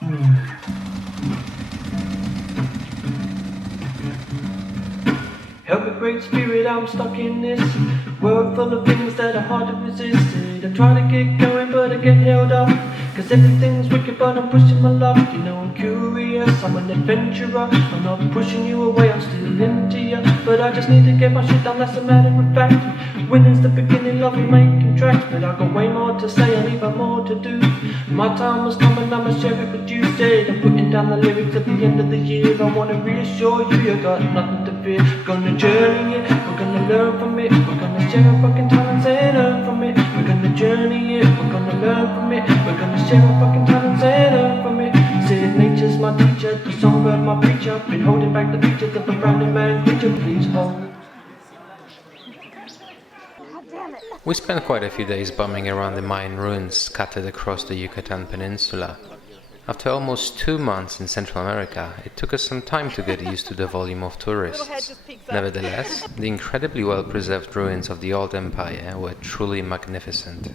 Help me, great spirit, I'm stuck in this world full of things that are hard to resist. I try to get going, but I get held up, cause everything's wicked, but I'm pushing my luck. You know I'm curious, I'm an adventurer. I'm not pushing you away, I'm still into you, but I just need to get my shit done, that's a matter of fact. When is the beginning of me making tracks? But I got way more to say and even more to do. My time was coming, I'ma share it with you. Said I'm putting down the lyrics at the end of the year. I wanna reassure you, you got nothing to fear. Gonna journey it, we're gonna learn from it. We're gonna share our fucking talents and learn from it. We're gonna journey it, we're gonna learn from it. We're gonna share our fucking talents and learn from it. Said nature's my teacher, the songbird my preacher. Been holding back the features of a random man creature. Please hold. We spent quite a few days bumming around the Mayan ruins scattered across the Yucatan peninsula. After almost 2 months in Central America, it took us some time to get used to the volume of tourists. Nevertheless, the incredibly well-preserved ruins of the old empire were truly magnificent.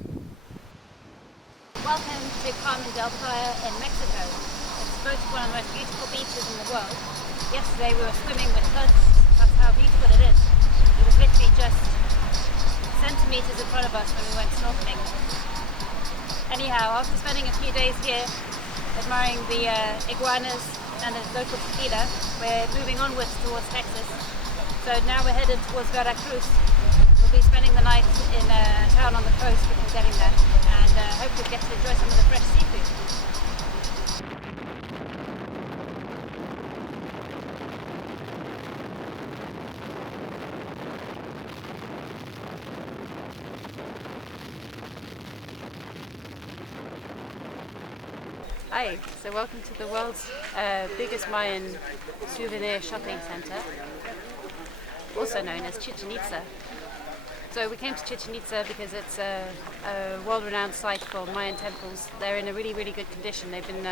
Welcome to Carmen del Playa in Mexico. It's supposed to be one of the most beautiful beaches in the world. Yesterday we were swimming with turtles. That's how beautiful it is. It was literally just centimeters in front of us when we went snorkeling. Anyhow, after spending a few days here admiring the iguanas and the local tequila, we're moving onwards towards Texas. So now we're headed towards Veracruz. We'll be spending the night in a town on the coast before getting there, and hopefully get to enjoy some of the fresh seafood. Hi, so welcome to the world's biggest Mayan souvenir shopping center, also known as Chichen Itza. So we came to Chichen Itza because it's a world-renowned site for Mayan temples. They're in a really, really good condition. They've been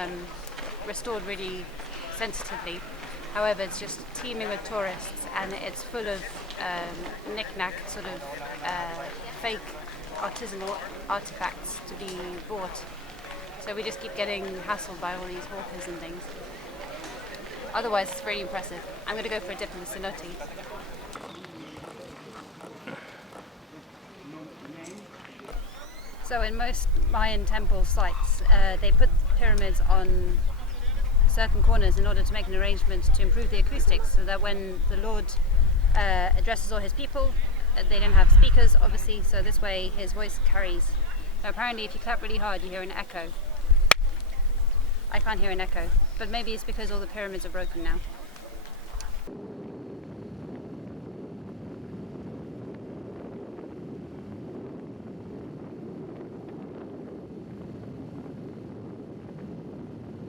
restored really sensitively. However, it's just teeming with tourists, and it's full of knick-knack sort of fake artisanal artifacts to be bought. So we just keep getting hassled by all these hawkers and things. Otherwise, it's really impressive. I'm going to go for a dip in the cenote. So in most Mayan temple sites, they put pyramids on certain corners in order to make an arrangement to improve the acoustics, so that when the Lord addresses all his people, they don't have speakers, obviously, so this way his voice carries. Now apparently if you clap really hard, you hear an echo. I can't hear an echo, but maybe it's because all the pyramids are broken now.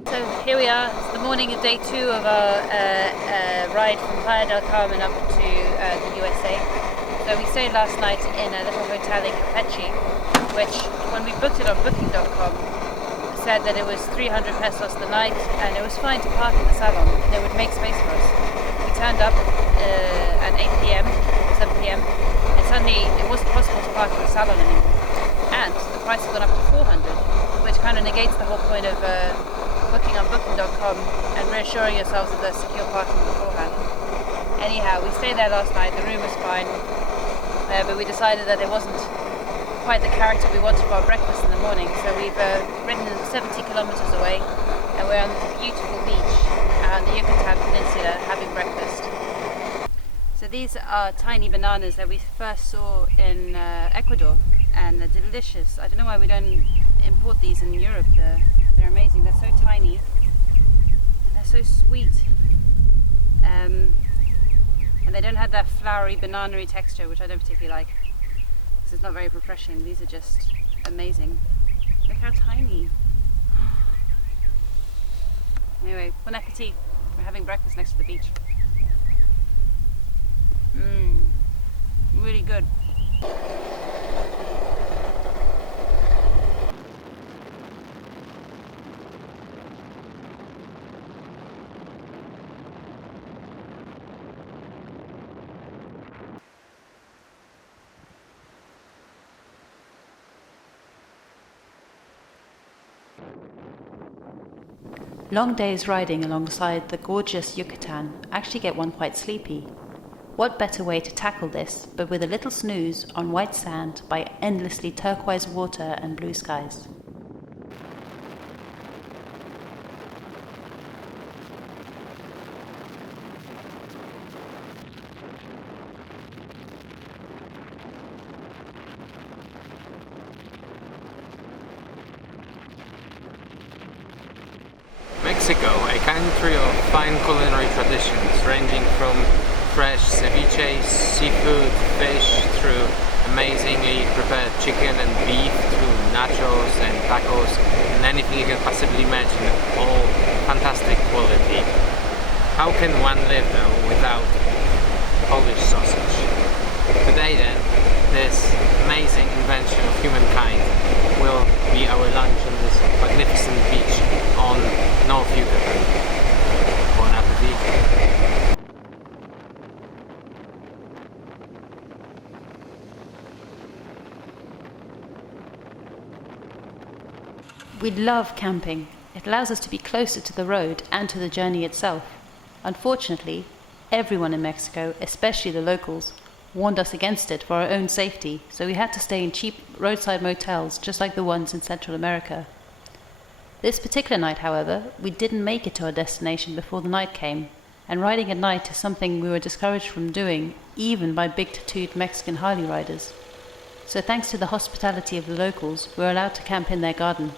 So here we are, it's the morning of day 2 of our ride from Playa del Carmen up to the USA. So we stayed last night in a little hotel in Campeche, which when we booked it on booking.com, said that it was 300 pesos the night, and it was fine to park in the salon. They would make space for us. We turned up at 8 p.m., 7 p.m., and suddenly it wasn't possible to park in the salon anymore. And the price had gone up to 400, which kind of negates the whole point of booking on booking.com and reassuring yourselves that there's secure parking beforehand. Anyhow, we stayed there last night. The room was fine, but we decided that it wasn't quite the character we wanted for our breakfast in the morning, so we've ridden 70 kilometers away, and we're on this beautiful beach on the Yucatan Peninsula having breakfast. So these are tiny bananas that we first saw in Ecuador, and they're delicious. I don't know why we don't import these in Europe. They're amazing. They're so tiny and they're so sweet, and they don't have that flowery banana-y texture, which I don't particularly like. It's not very refreshing. These are just amazing. Look how tiny. Anyway, bon appetit. We're having breakfast next to the beach. Really good. Long days riding alongside the gorgeous Yucatan actually get one quite sleepy. What better way to tackle this but with a little snooze on white sand by endlessly turquoise water and blue skies. Mexico, a country of fine culinary traditions ranging from fresh ceviche, seafood, fish, through amazingly prepared chicken and beef, through nachos and tacos, and anything you can possibly imagine, all fantastic quality. How can one live though without Polish sausage? Today then, this amazing invention of humankind will be our lunch on this magnificent beach on North Yucatan. Bon appetit! We love camping. It allows us to be closer to the road and to the journey itself. Unfortunately, everyone in Mexico, especially the locals, warned us against it for our own safety, so we had to stay in cheap roadside motels just like the ones in Central America. This particular night, however, we didn't make it to our destination before the night came, and riding at night is something we were discouraged from doing, even by big-tattooed Mexican Harley riders. So thanks to the hospitality of the locals, we were allowed to camp in their garden.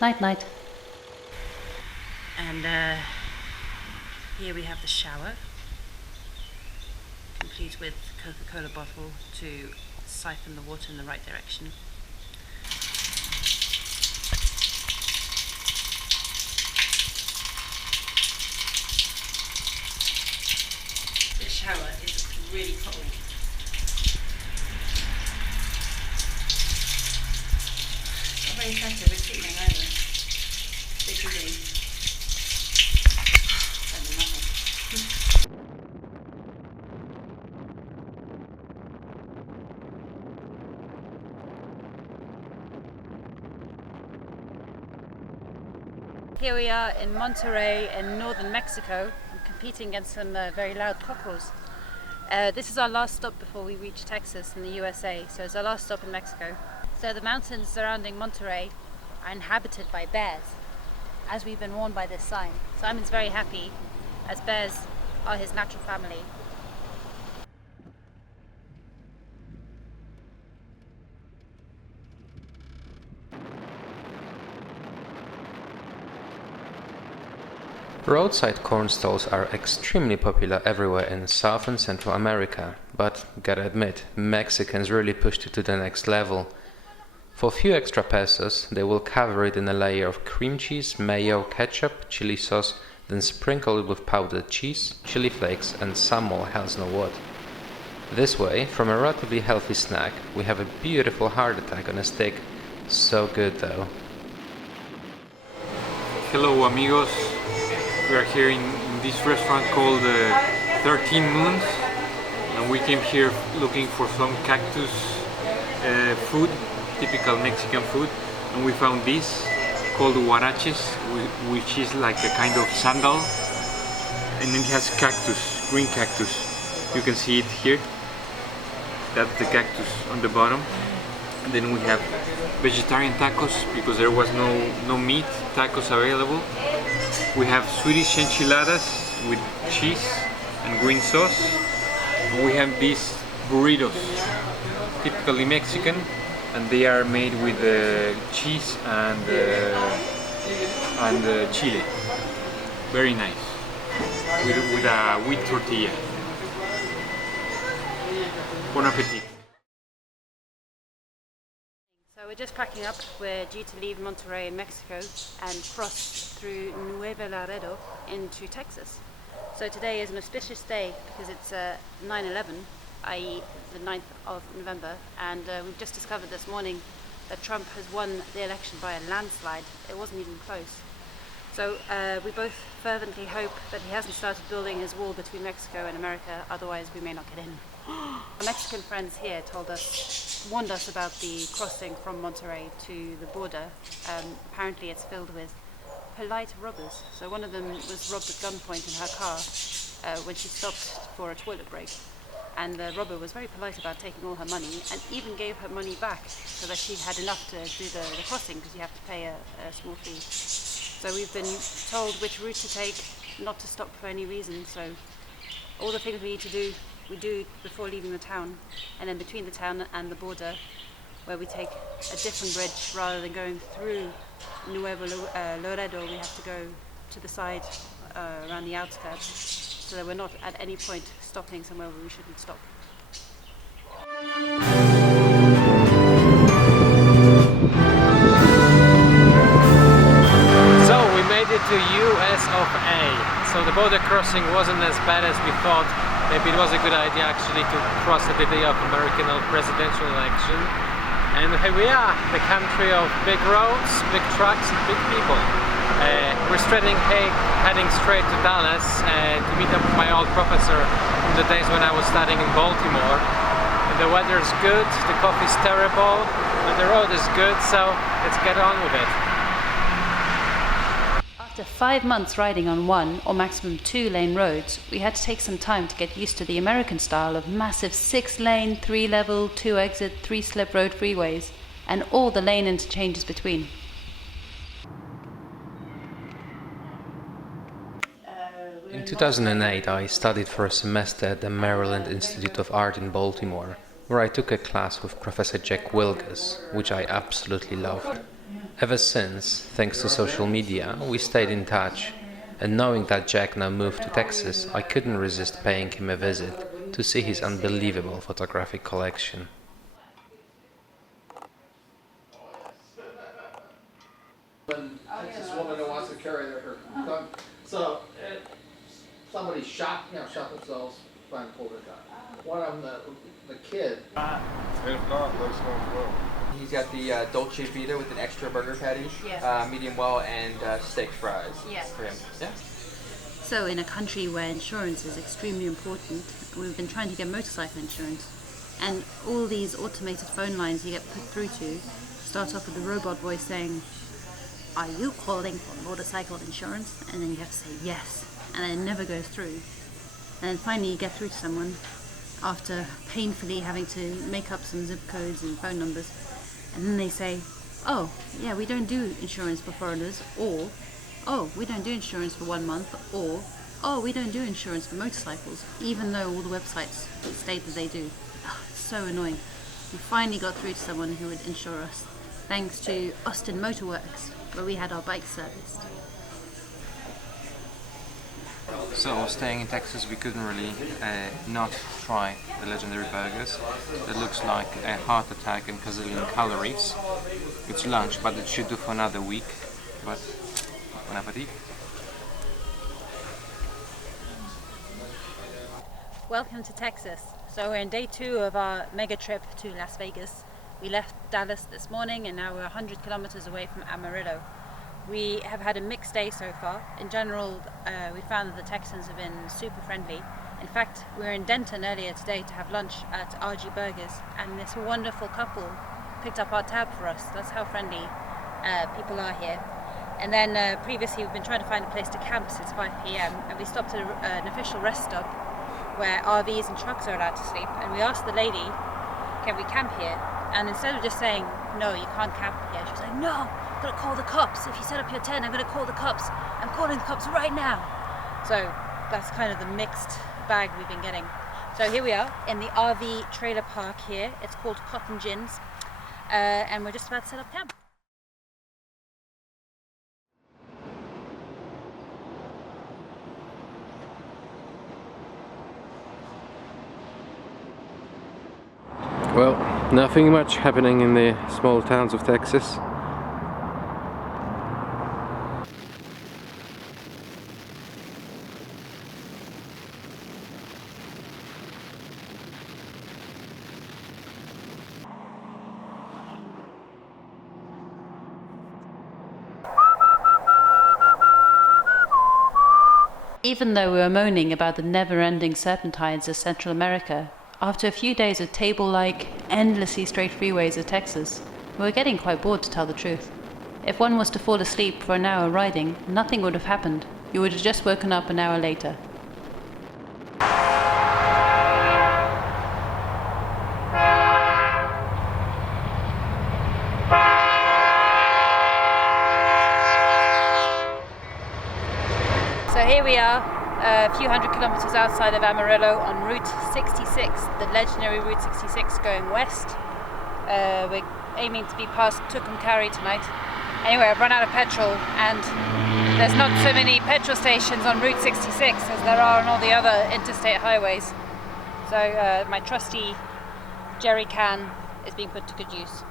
Night, night. And here we have the shower, complete with Coca-Cola bottle to siphon the water in the right direction. This shower is really cold. Not very effective at cleaning either. Literally. Better than nothing. Here we are in Monterrey in northern Mexico, competing against some very loud cockles. This is our last stop before we reach Texas in the USA, so it's our last stop in Mexico. So the mountains surrounding Monterrey are inhabited by bears, as we've been warned by this sign. Simon's very happy, as bears are his natural family. Roadside corn stalls are extremely popular everywhere in South and Central America, but gotta admit, Mexicans really pushed it to the next level. For a few extra pesos, they will cover it in a layer of cream cheese, mayo, ketchup, chili sauce, then sprinkle it with powdered cheese, chili flakes, and some more hells know what. This way, from a relatively healthy snack, we have a beautiful heart attack on a stick. So good though. Hello amigos, we are here in this restaurant called 13 Moons, and we came here looking for some cactus food, typical Mexican food, and we found this called huaraches, which is like a kind of sandal, and it has cactus, green cactus. You can see it here, that's the cactus on the bottom. And then we have vegetarian tacos because there was no meat tacos available. We have Swedish enchiladas with cheese and green sauce. And we have these burritos, typically Mexican, and they are made with cheese and chile. Very nice, with a wheat tortilla. Bon appetit. So we're just packing up. We're due to leave Monterrey in Mexico and cross through Nuevo Laredo into Texas. So today is an auspicious day because it's 9/11, i.e. the 9th of November, and we've just discovered this morning that Trump has won the election by a landslide. It wasn't even close. So we both fervently hope that he hasn't started building his wall between Mexico and America, otherwise we may not get in. Our Mexican friends here warned us about the crossing from Monterrey to the border. Apparently it's filled with polite robbers. So one of them was robbed at gunpoint in her car when she stopped for a toilet break. And the robber was very polite about taking all her money and even gave her money back so that she had enough to do the crossing, because you have to pay a small fee. So we've been told which route to take, not to stop for any reason. So all the things we need to do, we do before leaving the town. And then between the town and the border, where we take a different bridge rather than going through Nuevo Laredo, we have to go to the side around the outskirts, so that we're not at any point stopping somewhere where we shouldn't stop. So we made it to US of A. So the border crossing wasn't as bad as we thought. Maybe it was a good idea actually to cross at the day of American presidential election. And here we are, the country of big roads, big trucks and big people. We're heading straight to Dallas to meet up with my old professor from the days when I was studying in Baltimore. And the weather's good, the coffee's terrible, but the road is good, so let's get on with it. After 5 months riding on 1 or maximum 2 lane roads, we had to take some time to get used to the American style of massive 6 lane, 3 level, 2 exit, 3 slip road freeways, and all the lane interchanges between. In 2008, I studied for a semester at the Maryland Institute of Art in Baltimore, where I took a class with Professor Jack Wilgus, which I absolutely loved. Ever since, thanks to social media, we stayed in touch, and knowing that Jack now moved to Texas, I couldn't resist paying him a visit to see his unbelievable photographic collection. This woman who wants to carry her gun. So somebody shot themselves trying to pull their gun. One of them, the kid. If not, let us know as well. He's got the Dolce Vita with an extra burger patty, medium well, and steak fries for him. Yeah. So in a country where insurance is extremely important, we've been trying to get motorcycle insurance. And all these automated phone lines you get put through to start off with a robot voice saying, "Are you calling for motorcycle insurance?" And then you have to say yes, and then it never goes through. And then finally you get through to someone after painfully having to make up some zip codes and phone numbers. And then they say, "Oh, yeah, we don't do insurance for foreigners," or, "Oh, we don't do insurance for 1 month," or, "Oh, we don't do insurance for motorcycles," even though all the websites state that they do. Oh, it's so annoying. We finally got through to someone who would insure us, thanks to Austin Motorworks, where we had our bikes serviced. So, staying in Texas, we couldn't really not try the legendary burgers. That looks like a heart attack and gazillion calories. It's lunch, but it should do for another week. But, bon appetit. Welcome to Texas. So we're in day 2 of our mega trip to Las Vegas. We left Dallas this morning and now we're 100 kilometers away from Amarillo. We have had a mixed day so far. In general, we found that the Texans have been super friendly. In fact, we were in Denton earlier today to have lunch at RG Burgers, and this wonderful couple picked up our tab for us. That's how friendly people are here. And then previously we've been trying to find a place to camp since 5 p.m. and we stopped at an official rest stop where RVs and trucks are allowed to sleep, and we asked the lady, "Can we camp here?" And instead of just saying, "No, you can't camp here," she was like, "No, I'm going to call the cops. If you set up your tent, I'm going to call the cops. I'm calling the cops right now." So that's kind of the mixed bag we've been getting. So here we are in the RV trailer park here. It's called Cotton Gins, and we're just about to set up camp. Well, nothing much happening in the small towns of Texas. Even though we were moaning about the never-ending serpentines of Central America, after a few days of table-like, endlessly straight freeways of Texas, we were getting quite bored, to tell the truth. If one was to fall asleep for an hour riding, nothing would have happened. You would have just woken up an hour later. So here we are, a few hundred kilometers outside of Amarillo on Route 66, the legendary Route 66 going west. We're aiming to be past Tucumcari tonight. Anyway, I've run out of petrol and there's not so many petrol stations on Route 66 as there are on all the other interstate highways. So my trusty jerry can is being put to good use.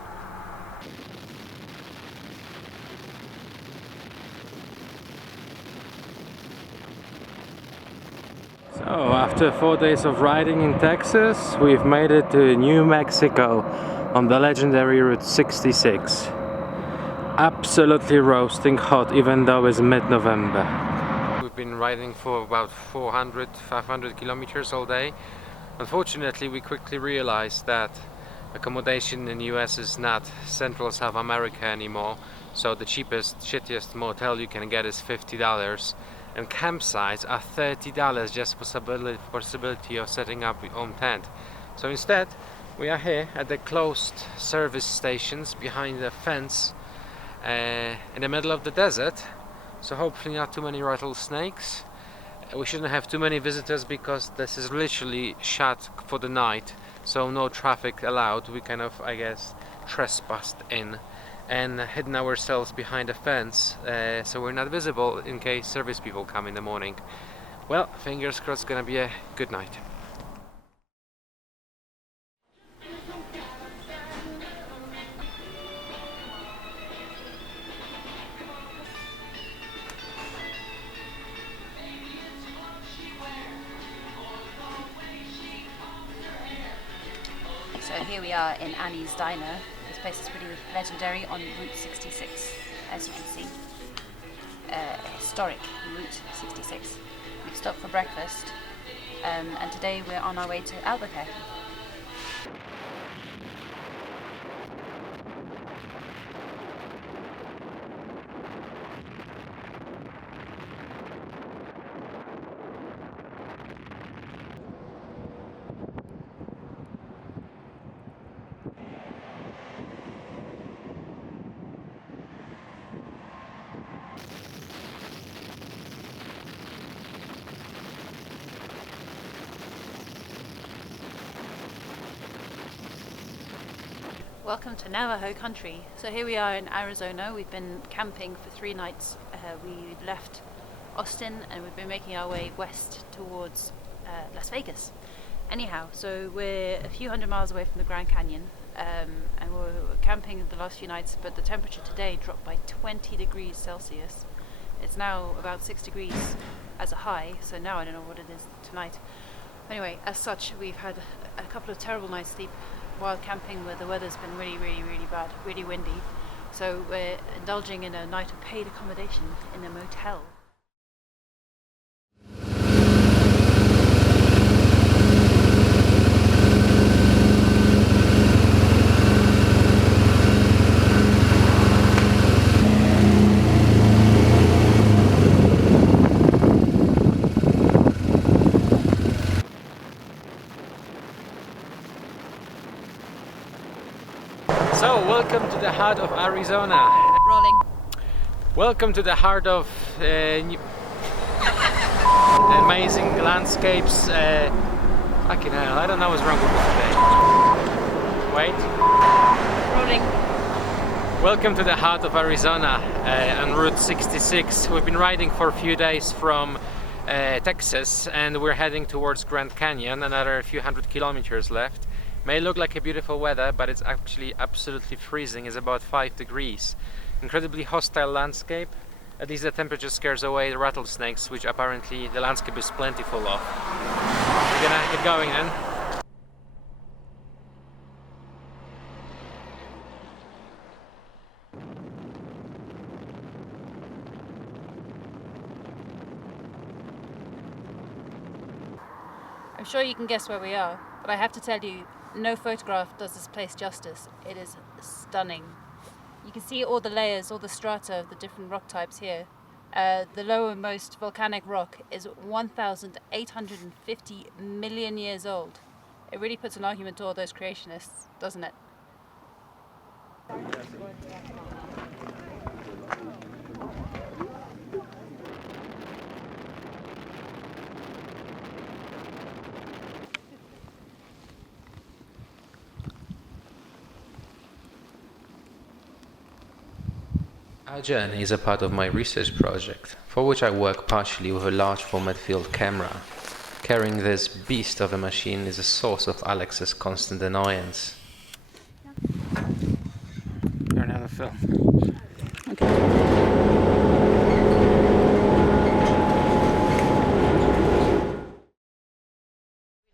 So after 4 days of riding in Texas, we've made it to New Mexico on the legendary Route 66. Absolutely roasting hot even though it's mid-November. We've been riding for about 400-500 kilometers all day. Unfortunately, we quickly realized that accommodation in the US is not Central South America anymore, so the cheapest, shittiest motel you can get is $50 and campsites are $30, just possibility of setting up your own tent. So instead we are here at the closed service stations behind the fence in the middle of the desert, so hopefully not too many rattlesnakes. We shouldn't have too many visitors because this is literally shut for the night, so no traffic allowed. We kind of, I guess, trespassed in and hidden ourselves behind a fence, so we're not visible in case service people come in the morning. Well, fingers crossed, it's gonna be a good night. So here we are in Annie's Diner. This place is pretty legendary on Route 66, as you can see. Historic Route 66. We've stopped for breakfast, and today we're on our way to Albuquerque. Welcome to Navajo country. So here we are in Arizona. We've been camping for 3 nights. We left Austin and we've been making our way west towards Las Vegas. Anyhow, so we're a few hundred miles away from the Grand Canyon, and we're camping the last few nights, but the temperature today dropped by 20 degrees Celsius. It's now about 6 degrees as a high, so now I don't know what it is tonight. Anyway, as such, we've had a couple of terrible nights sleep while camping where the weather's been really bad, really windy. So we're indulging in a night of paid accommodation in a motel. So, welcome to the heart of Arizona. Rolling. Welcome to the heart of amazing landscapes. Fucking hell, I don't know what's wrong with me today. Wait. Rolling. Welcome to the heart of Arizona on Route 66. We've been riding for a few days from Texas and we're heading towards Grand Canyon, another few hundred kilometers left. May look like a beautiful weather, but it's actually absolutely freezing. It's about 5 degrees. Incredibly hostile landscape. At least the temperature scares away the rattlesnakes, which apparently the landscape is plentiful of. We're gonna get going then. I'm sure you can guess where we are, but I have to tell you, no photograph does this place justice. It is stunning. You can see all the layers, all the strata of the different rock types here. The lowermost volcanic rock is 1,850 million years old. It really puts an argument to all those creationists, doesn't it? Our journey is a part of my research project, for which I work partially with a large format field camera. Carrying this beast of a machine is a source of Alex's constant annoyance. Learn how to film. We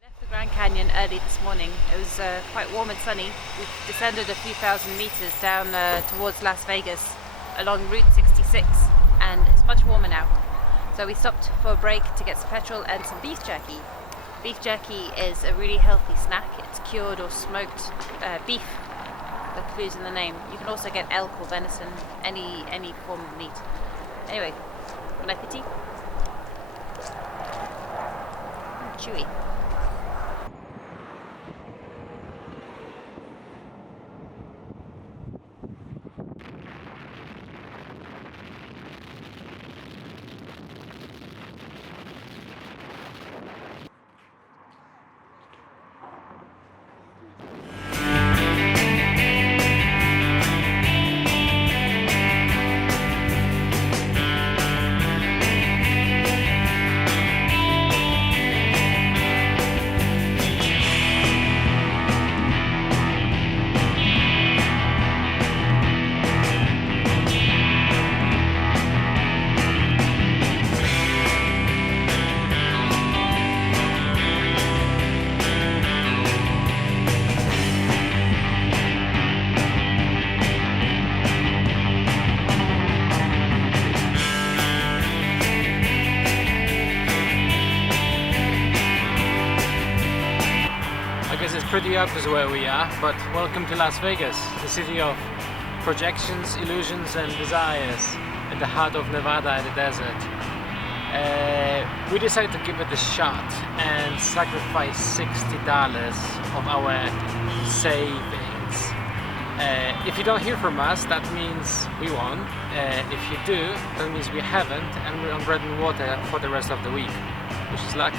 left the Grand Canyon early this morning. It was quite warm and sunny. We descended a few thousand meters down towards Las Vegas along Route 66, and it's much warmer now. So we stopped for a break to get some petrol and some beef jerky. Beef jerky is a really healthy snack. It's cured or smoked beef, the clue's in the name. You can also get elk or venison, any form of meat. Anyway, bon appetit. Chewy. Pretty obvious where we are, but welcome to Las Vegas, the city of projections, illusions and desires, at the heart of Nevada and the desert. We decided to give it a shot and sacrifice $60 of our savings. If you don't hear from us, that means we won. If you do, that means we haven't, and we're on bread and water for the rest of the week. Wish us luck.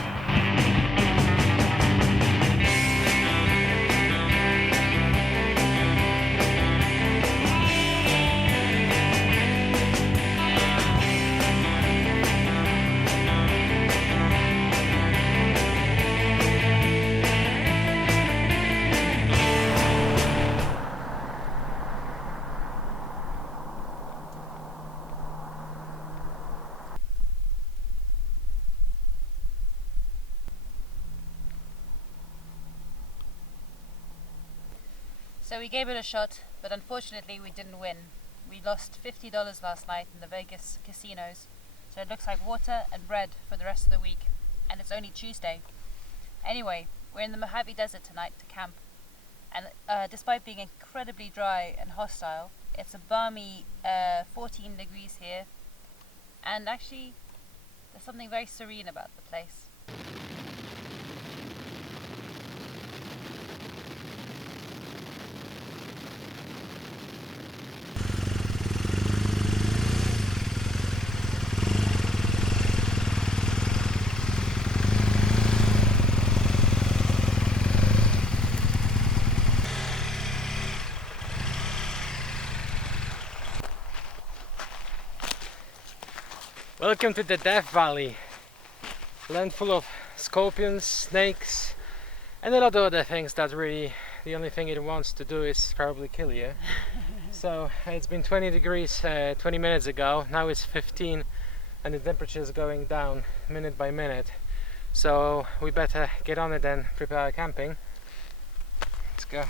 So we gave it a shot, but unfortunately we didn't win. We lost $50 last night in the Vegas casinos, so it looks like water and bread for the rest of the week, and it's only Tuesday. Anyway, we're in the Mojave Desert tonight to camp, and despite being incredibly dry and hostile, it's a balmy 14 degrees here, and actually there's something very serene about the place. Welcome to the Death Valley, land full of scorpions, snakes, and a lot of other things that really the only thing it wants to do is probably kill you. So it's been 20 degrees 20 minutes ago, now it's 15 and the temperature is going down minute by minute. So we better get on it and prepare our camping. Let's go.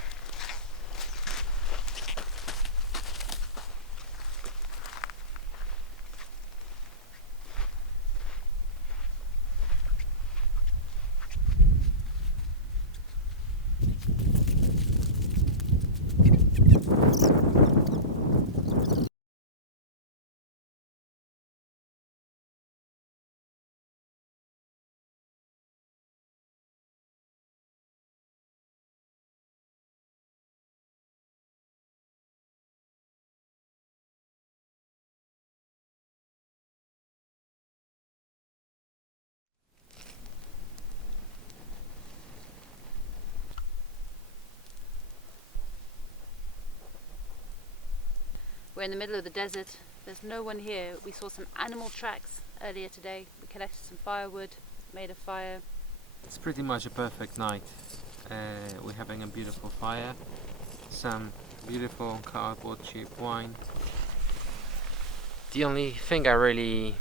We're in the middle of the desert. There's no one here. We saw some animal tracks earlier today. We collected some firewood, made a fire. It's pretty much a perfect night. We're having a beautiful fire, some beautiful cardboard cheap wine. The only thing I really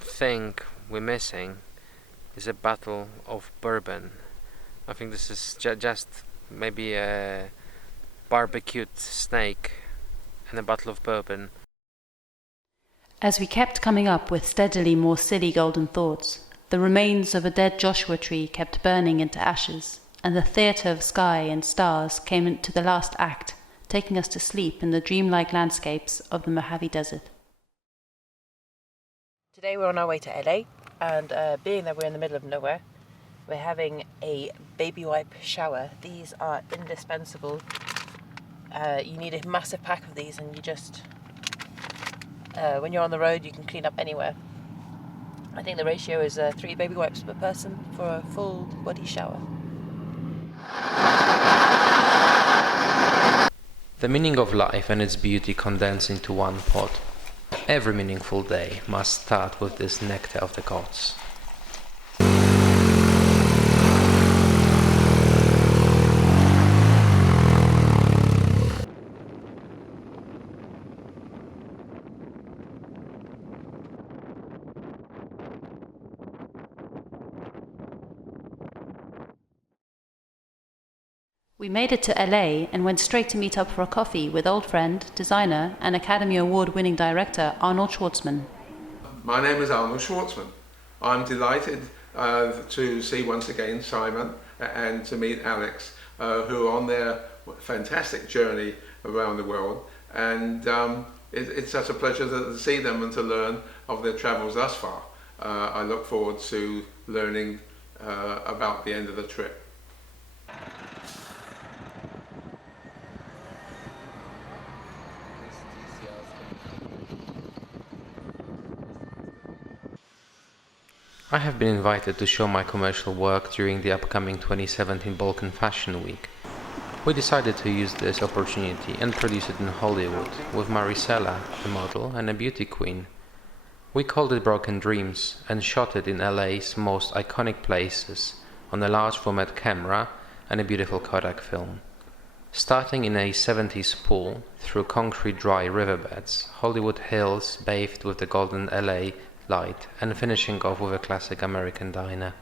think we're missing is a bottle of bourbon. I think this is just maybe a barbecued snake and a bottle of bourbon. As we kept coming up with steadily more silly golden thoughts, the remains of a dead Joshua tree kept burning into ashes, and the theatre of sky and stars came into the last act, taking us to sleep in the dreamlike landscapes of the Mojave Desert. Today we're on our way to LA, and being that we're in the middle of nowhere, we're having a baby wipe shower. These are indispensable. You need a massive pack of these, and you just, when you're on the road, you can clean up anywhere. I think the ratio is 3 baby wipes per person for a full body shower. The meaning of life and its beauty condensed into one pot. Every meaningful day must start with this nectar of the gods. We made it to LA and went straight to meet up for a coffee with old friend, designer, and Academy Award-winning director Arnold Schwartzman. My name is Arnold Schwartzman. I'm delighted to see once again Simon and to meet Alex, who are on their fantastic journey around the world. And it's such a pleasure to see them and to learn of their travels thus far. I look forward to learning about the end of the trip. I have been invited to show my commercial work during the upcoming 2017 Balkan Fashion Week. We decided to use this opportunity and produce it in Hollywood with Marisela, a model and a beauty queen. We called it Broken Dreams and shot it in LA's most iconic places on a large format camera and a beautiful Kodak film. Starting in a 70s pool through concrete dry riverbeds, Hollywood hills bathed with the golden LA light, and finishing off with a classic American diner.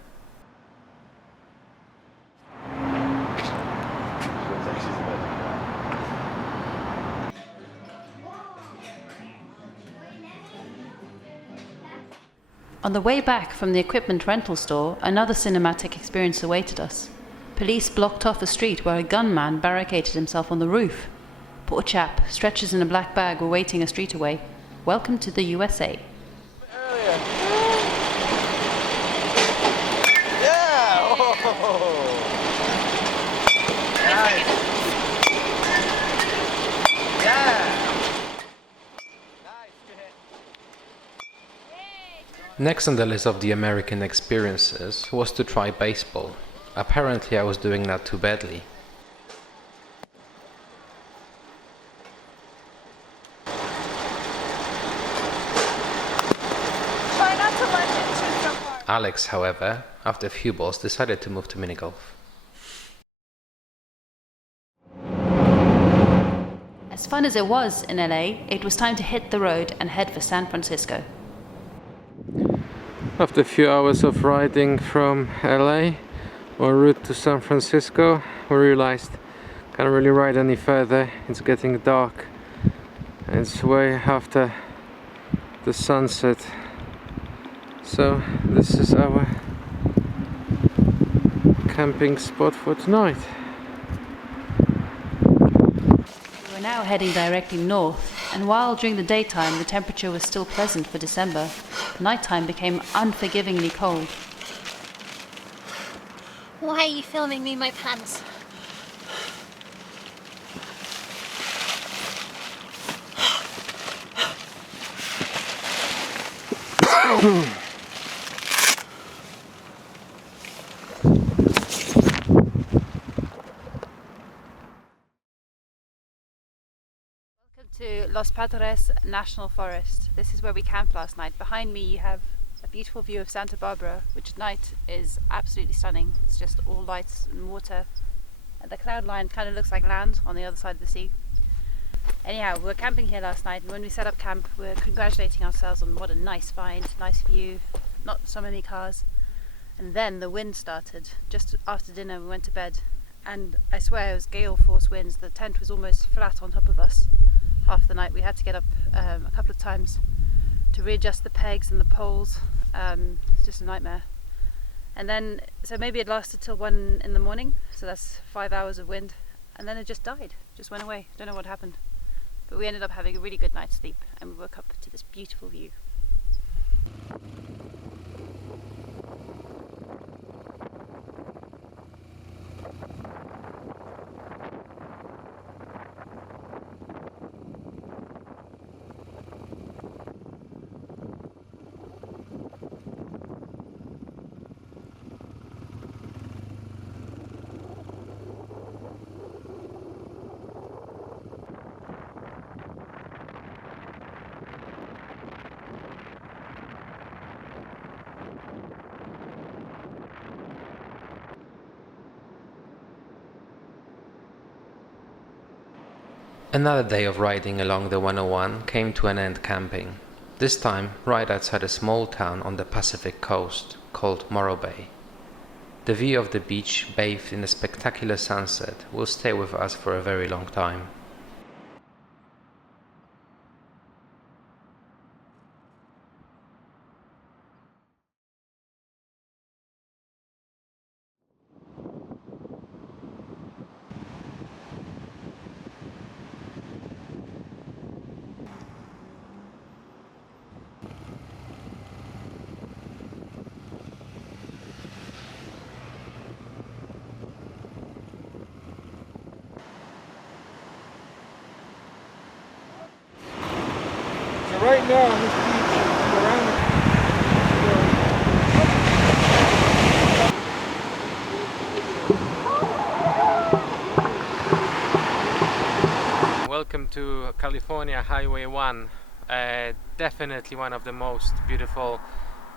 On the way back from the equipment rental store, another cinematic experience awaited us. Police blocked off a street where a gunman barricaded himself on the roof. Poor chap, stretchers in a black bag were waiting a street away. Welcome to the USA. Next on the list of the American experiences was to try baseball. Apparently I was doing that too badly. Try not to let it too far. Alex, however, after a few balls, decided to move to mini-golf. As fun as it was in LA, it was time to hit the road and head for San Francisco. After a few hours of riding from LA en route to San Francisco, we realized can't really ride any further. It's getting dark and it's way after the sunset. So this is our camping spot for tonight. We were now heading directly north, and while during the daytime the temperature was still pleasant for December, nighttime became unforgivingly cold. Why are you filming me in my pants? To Los Padres National Forest. This is where we camped last night. Behind me you have a beautiful view of Santa Barbara, which at night is absolutely stunning. It's just all lights and water. And the cloud line kind of looks like land on the other side of the sea. Anyhow, we were camping here last night, and when we set up camp we were congratulating ourselves on what a nice find, nice view, not so many cars. And then the wind started. Just after dinner we went to bed, and I swear it was gale force winds. The tent was almost flat on top of us half the night. We had to get up a couple of times to readjust the pegs and the poles. It's just a nightmare. And then, so maybe it lasted till 1 in the morning, so that's 5 hours of wind, and then it just died, just went away. Don't know what happened. But we ended up having a really good night's sleep, and we woke up to this beautiful view. Another day of riding along the 101 came to an end camping, this time right outside a small town on the Pacific coast called Morro Bay. The view of the beach bathed in a spectacular sunset will stay with us for a very long time. Right now on this beach, around Welcome to California Highway 1. Definitely one of the most beautiful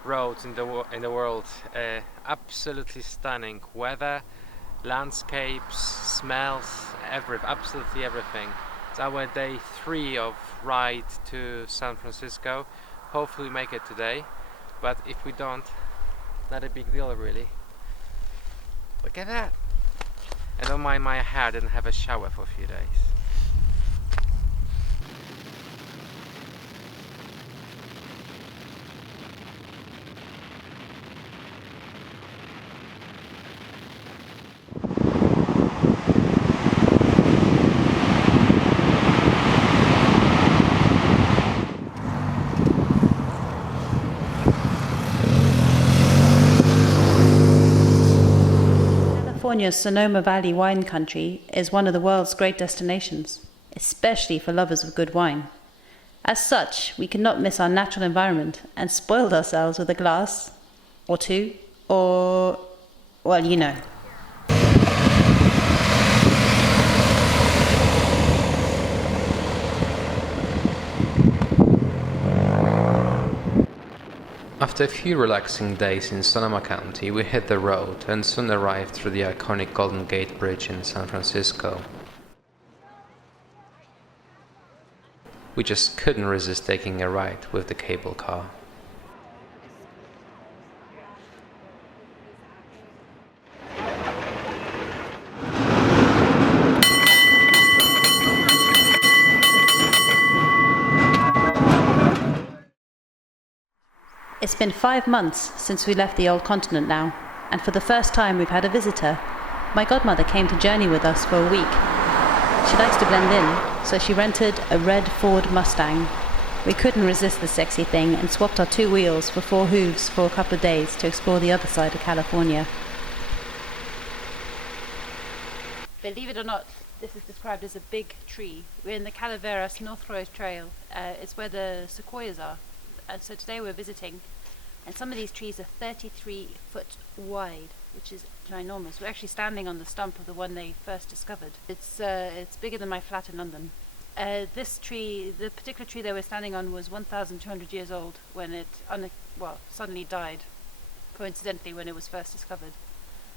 roads in the world. Absolutely stunning weather, landscapes, smells, absolutely everything. It's our day 3 of ride to San Francisco. Hopefully we make it today, but if we don't, not a big deal really. Look at that! I don't mind my hair, I didn't have a shower for a few days. California's Sonoma Valley wine country is one of the world's great destinations, especially for lovers of good wine. As such, we cannot miss our natural environment and spoiled ourselves with a glass, or two, or, well, you know. After a few relaxing days in Sonoma County, we hit the road and soon arrived through the iconic Golden Gate Bridge in San Francisco. We just couldn't resist taking a ride with the cable car. It's been 5 months since we left the old continent now, and for the first time we've had a visitor. My godmother came to journey with us for a week. She likes to blend in, so she rented a red Ford Mustang. We couldn't resist the sexy thing and swapped our 2 wheels for 4 hooves for a couple of days to explore the other side of California. Believe it or not, this is described as a big tree. We're in the Calaveras North Road Trail. It's where the sequoias are. And so today we're visiting, and some of these trees are 33 foot wide, which is ginormous. We're actually standing on the stump of the one they first discovered. It's bigger than my flat in London. This tree, the particular tree they were standing on, was 1,200 years old when it suddenly died, coincidentally, when it was first discovered.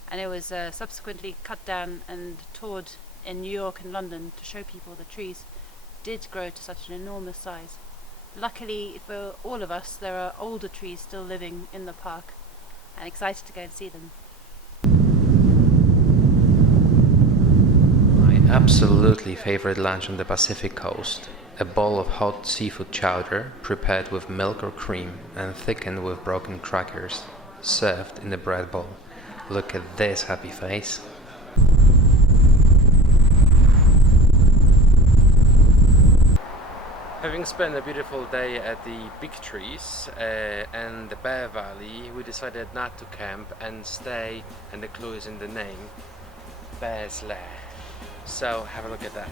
And it was subsequently cut down and toured in New York and London to show people the trees did grow to such an enormous size. Luckily for all of us, there are older trees still living in the park, and excited to go and see them. My absolutely favorite lunch on the Pacific coast: a bowl of hot seafood chowder prepared with milk or cream and thickened with broken crackers, served in a bread bowl. Look at this happy face. Having spent a beautiful day at the big trees and the Bear Valley, we decided not to camp and stay, and the clue is in the name, Bear's Lair. So have a look at that.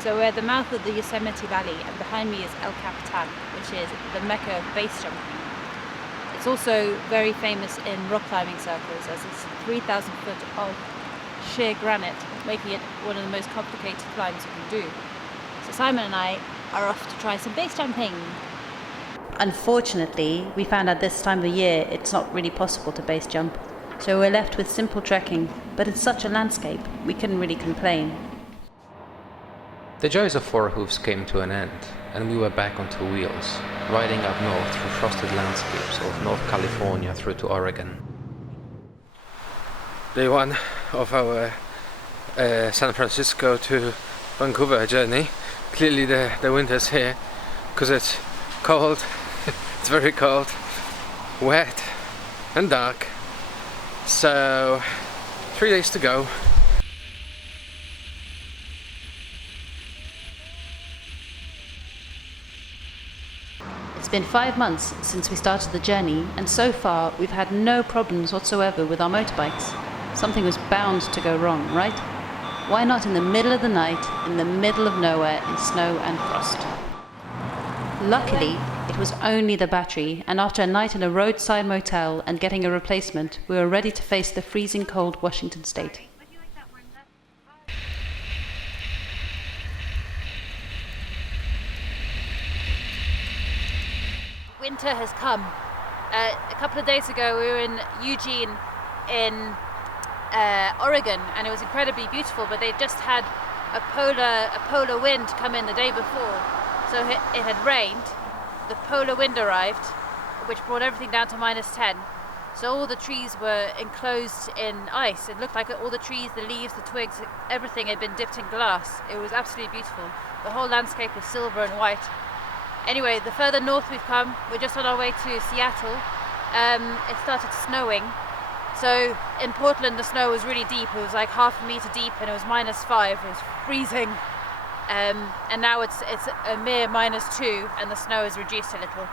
So we're at the mouth of the Yosemite Valley, and behind me is El Capitan, which is the mecca of base jumping. It's also very famous in rock climbing circles, as it's 3,000 foot of sheer granite, making it one of the most complicated climbs you can do. So Simon and I are off to try some base jumping. Unfortunately, we found out this time of the year it's not really possible to base jump, so we're left with simple trekking, but it's such a landscape, we couldn't really complain. The joys of four hoofs came to an end, and we were back on two wheels, riding up north through frosted landscapes of North California through to Oregon. Day one of our San Francisco to Vancouver journey. Clearly the winter's here, because it's cold, it's very cold, wet and dark. So 3 days to go. It's been 5 months since we started the journey, and so far we've had no problems whatsoever with our motorbikes. Something was bound to go wrong, right? Why not in the middle of the night, in the middle of nowhere, in snow and frost? Luckily, it was only the battery, and after a night in a roadside motel and getting a replacement, we were ready to face the freezing cold Washington state. Winter has come. A couple of days ago we were in Eugene in Oregon, and it was incredibly beautiful, but they just had a polar wind come in the day before, so it had rained. The polar wind arrived, which brought everything down to -10, so all the trees were enclosed in ice. It looked like all the trees, the leaves, the twigs, everything had been dipped in glass. It was absolutely beautiful. The whole landscape was silver and white. Anyway, the further north we've come, we're just on our way to Seattle. It started snowing. So in Portland the snow was really deep. It was like half a meter deep, and it was -5. It was freezing. And now it's a mere -2, and the snow has reduced a little.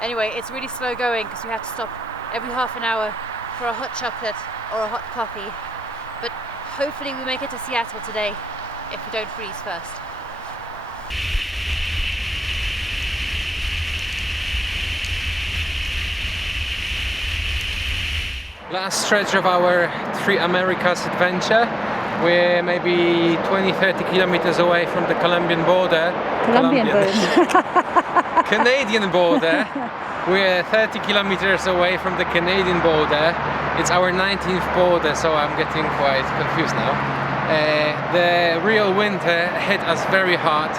Anyway, it's really slow going because we have to stop every half an hour for a hot chocolate or a hot coffee. But hopefully we make it to Seattle today, if we don't freeze first. Last stretch of our Three Americas adventure. We're maybe 20-30 kilometers away from the Colombian border. Canadian border. We're 30 kilometers away from the Canadian border. It's our 19th border, so I'm getting quite confused now. The real winter hit us very hard.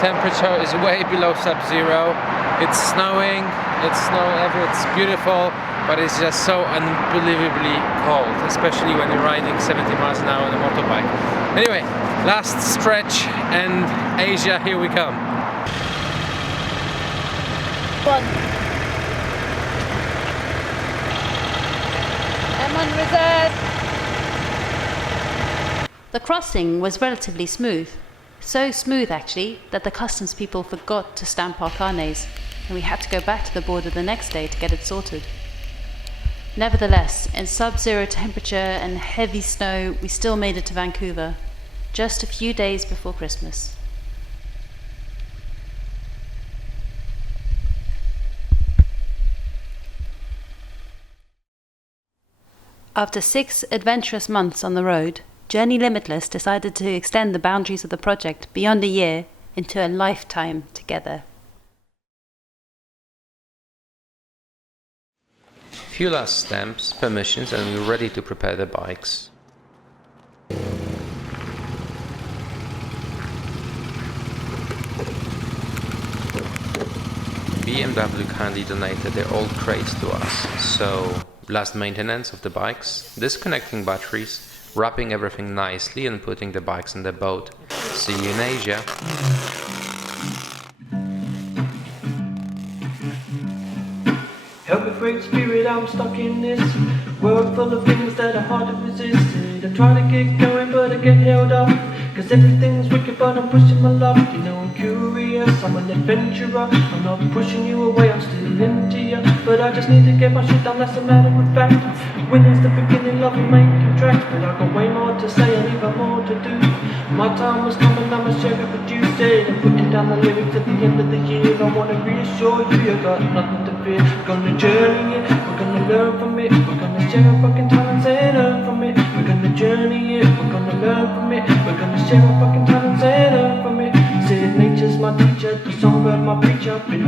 Temperature is way below sub-zero. It's snowing, it's beautiful, but it's just so unbelievably cold, especially when you're riding 70 miles an hour on a motorbike. Anyway, last stretch, and Asia, here we come. One. I'm on reserve. The crossing was relatively smooth. So smooth actually that the customs people forgot to stamp our carnets, and we had to go back to the border the next day to get it sorted. Nevertheless, in sub-zero temperature and heavy snow, we still made it to Vancouver, just a few days before Christmas. After 6 adventurous months on the road, Journey-Limitless decided to extend the boundaries of the project beyond a year into a lifetime together. Few last stamps, permissions, and we're ready to prepare the bikes. BMW kindly donated their old crates to us, so last maintenance of the bikes, disconnecting batteries, wrapping everything nicely and putting the bikes in the boat. See you in Asia! Help me, great spirit, I'm stuck in this world full of things that are hard to resist. I try to get going, but I get held up, cause everything's wicked, but I'm pushing my luck. You know I'm curious, I'm an adventurer. I'm not pushing you away, I'm still into you, but I just need to get my shit done, that's a matter of fact. When is the beginning, love and making tracks, but I got way more to say and even more to do. My time was coming, I'ma share it with you. Said I'm putting down the lyrics at the end of the year. I wanna reassure you, you got nothing to fear. We're gonna journey it, we're gonna learn from it, we're gonna share our fucking talents and learn from it. We're gonna journey it, we're gonna learn from it, we're gonna share our fucking talents and learn from it. Said nature's my teacher, the songbird my preacher. Been